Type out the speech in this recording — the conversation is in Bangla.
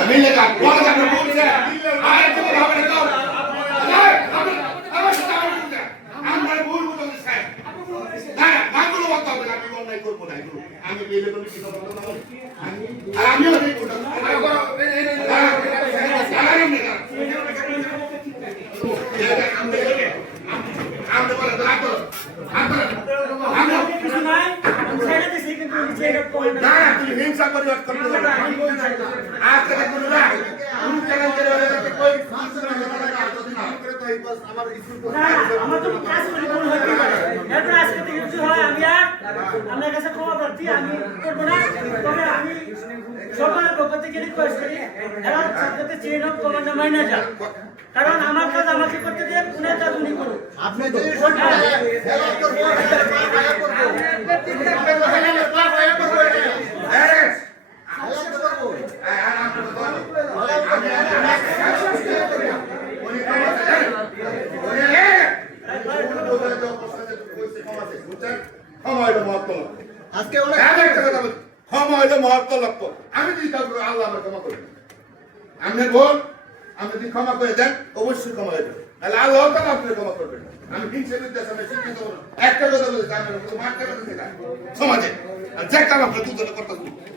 আমি লেখা বড় জায়গা বলছে আর তো হবে না তো আমার ভুল বুঝতে স্যার না বাগুলো বলতে হবে আমি অন্যায় করব না এগুলো আমি বেলে বলে কি করব আর আমিও এই করব আমরা বলে দাঁড়াতো আমরা কিছু নাই আমি ছেড়ে দিছি কিন্তু ছেড়ে পয়েন্ট না তুমি হিংসা করে করতে হবে আজকে দেখুন না তুমি কেন করে কই আমার তো কাজ করি ভুল হতে পারে এরপর আজকে থেকে কিছু হয় আমি আর আপনার কাছে ক্ষমা প্রার্থী আমি করব না তবে আমি সবার পক্ষ থেকে রিকোয়েস্ট করি এরা সাথে চেইন অফ কমান্ড মাইনা যা কারণ আমার কাজ আমাকে করতে দেন উনি কাজ উনি করুন আপনি যদি আজকে ক্ষমা হইলো মহত্ব লক্ষ্য আমি যদি আল্লাহ আমার ক্ষমা করি আপনি বল আপনি যদি ক্ষমা করে দেন অবশ্যই ক্ষমা হয়ে যাবে তাহলে আল্লাহ তাআলা আপনি ক্ষমা করবেন আমি হিংসা বিদ্বেষ আমি শিক্ষিত একটা কথা বলে সমাজে যে কাম আপনার দুটো করতে